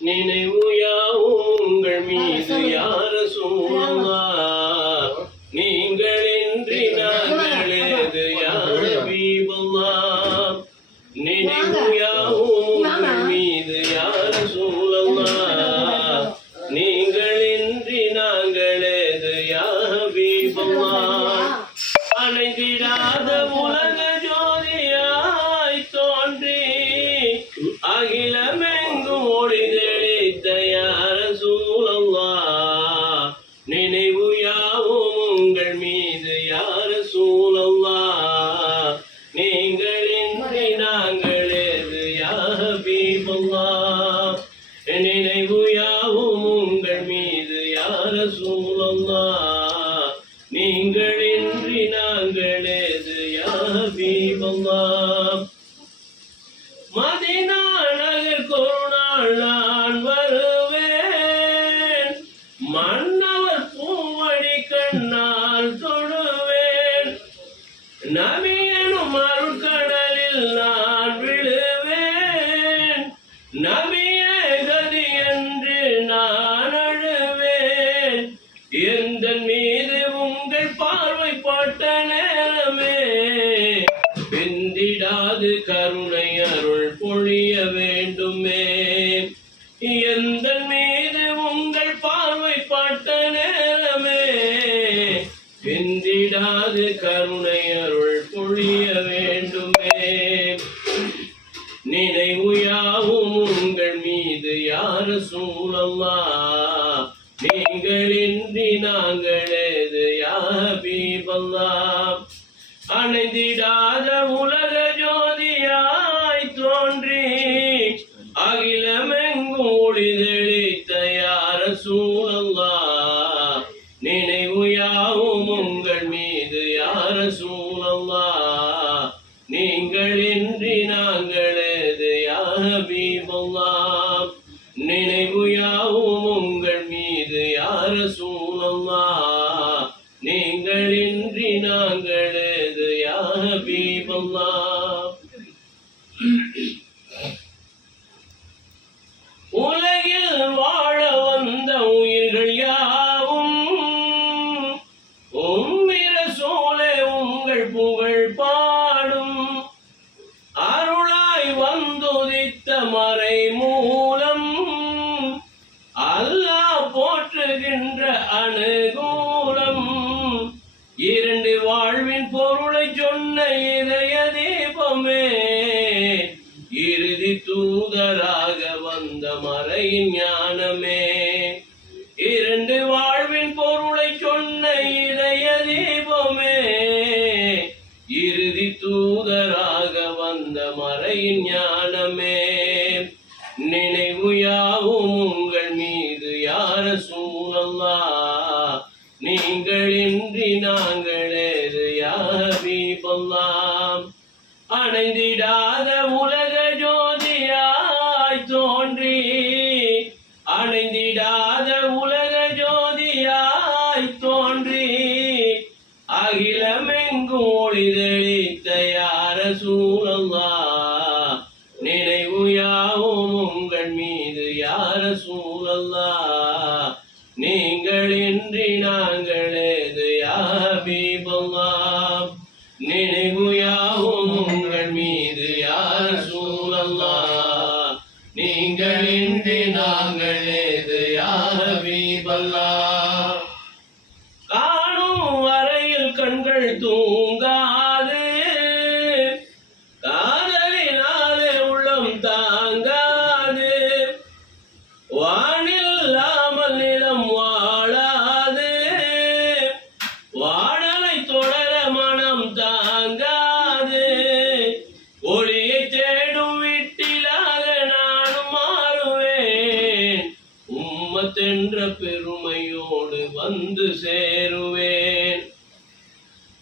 நினைவு யாவும் உங்கள் மீது யா ரசூலல்லாஹ் நீங்களின்றி நாங்களேது யா ஹபீபல்லாஹ் நினைவு யாவும் உங்கள் மீது யா ரசூலல்லாஹ் நீங்களின்றி நாங்களேது யா ஹபீபல்லாஹ் அணைந்திடாத உலக ஜோதியாய் தோன்றி அகிலமெங்கும் ஒளி தெளித்த யா ரசூலல்லாஹ் நினைவு யாவும் உங்கள் மீது யா ரசூலல்லாஹ் நீங்களின்றி நாங்களேது யா ஹபீபல்லாஹ் நினைவு யாவும் உங்கள் மீது யா ரசூலல்லாஹ் நீங்களின்றி நாங்களேது யா ஹபீபல்லாஹ் மதீனா நகர் கொருநாள் நான் வருவேன் மன்னவர் பூவடி கண்ணால் தொடுவேன் நபி எனும் அருட்கடலில் நான் விழுவேன் நபியே கதி என்று நான் அழுவேன் எந்த மீது உங்கள் பார்வை பட்ட நேரமே பிந்திடாது கருணை அருள் பொழிய வேண்டுமே எந்த மீது உங்கள் பார்வை பட்ட நேரமே பிந்திடாது கருணை அருள் பொழிய வேண்டுமே நினைவு யாவும் உங்கள் மீது யா ரசூலல்லாஹ் நீங்களின்றி நாங்களேது யா ஹபீபல்லாஹ் அணைந்திடாத உலக ஜோதியாய் தோன்றி அகிலமெங்கும் ஒளி தெளித்த யா ரசூலல்லாஹ் நினைவு யாவும் உங்கள் மீது யா ரசூலல்லாஹ் நீங்களின்றி நாங்களேது யா ஹபீபல்லாஹ் நினைவு யாவும் உங்கள் மீது யா ரசூலல்லாஹ் நீங்களின்றி நாங்களேது யா ஹபீபல்லாஹ் உலகில் வாழ வந்த உயிர்கள் யாவும் உம்மி ரசூலே உங்கள் புகழ் பாடும் அருளாய் வந்துதித்த மறை மூலம் அல்லாஹ் போற்றுகின்ற அனுகூலம் இரண்டு வாழ்வின் பொருளை சொன்ன இதய தீபமே இறுதி தூதராக வந்த மறையின் ஞானமே இரண்டு வாழ்வின் பொருளை சொன்ன இதய தீபமே இறுதி தூதராக வந்த மறையின் ஞானமே நினைவு யாவும் உங்கள் மீது யா ரசூலல்லாஹ் நீங்களின்றி நாங்களேது யா ஹபீபல்லாஹ் அணைந்திடாத உலக ஜோதியாய் தோன்றி அணைந்திடாத உலக ஜோதியாய் தோன்றி அகிலமெங்கும் ஒளி தெளித்த யா ரசூலல்லாஹ் நினைவு யாவும் உங்கள் மீது யா ரசூலல்லாஹ் நீங்களின்றி நாங்களேது யா ஹபீபல்லாஹ் நினைவு யாவும் உங்கள் மீது யா ரசூலல்லாஹ் நீங்களின்றி நாங்களேது யா ஹபீபல்லாஹ் காணும் வரையில் கண்கள் தூங்காது காதலினாலே உள்ளம் தாங்காது வானில்லாமல் நிலம் வாழாது வாடலை தொடர மனம் தாங்காது ஒளியை தேடும் வீட்டிலாக நானும் மாறுவேன் உம்மத்தென்ற பெருமையோடு வந்து சேருவேன்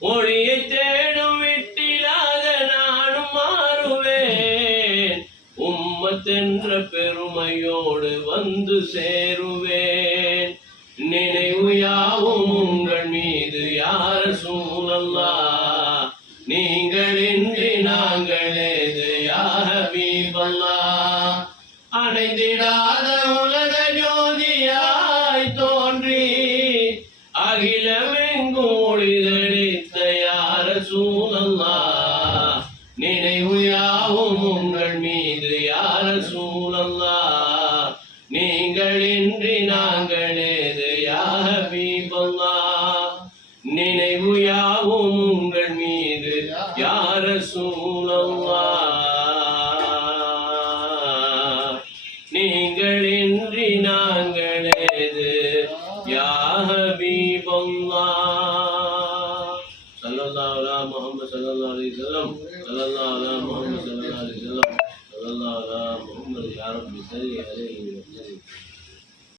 ஒளியை தேடும் வீட்டிலாக நானும் மாறுவேன் உம்மத்தென்ற பெருமையோடு வந்து சேருவேன் நினைவு யாவும் உங்கள் மீது யா ரசூலல்லாஹ் நீங்களின்றி நாங்களேது யா ஹபீபல்லாஹ் அணைந்திடா ஆத உலக ஜோதியாய் தோன்றி அகிலமெங்கும் ஒளிதளித்த யார சூழல்லா நினைவு யாவும் உங்கள் மீது யார சூழல்லா நீங்கள் இன்றி நாங்கள் ஏது யா ஹபீபல்லா நினைவு யாவும் உங்கள் மீது யார சூழல்லா நீங்கள் இன்றி நாங்கள் ஏது யா ஹபீபல்லா ஸல்லல்லாஹு அலா முஹம்மது ஸல்லல்லாஹு அலைஹி வஸல்லம் ஸல்லல்லாஹு அலா முஹம்மது ஸல்லல்லாஹு அலைஹி வஸல்லம் ஸல்லல்லாஹு அலா முஹம்மது யா ரப்பி ஸல்லி அலைஹி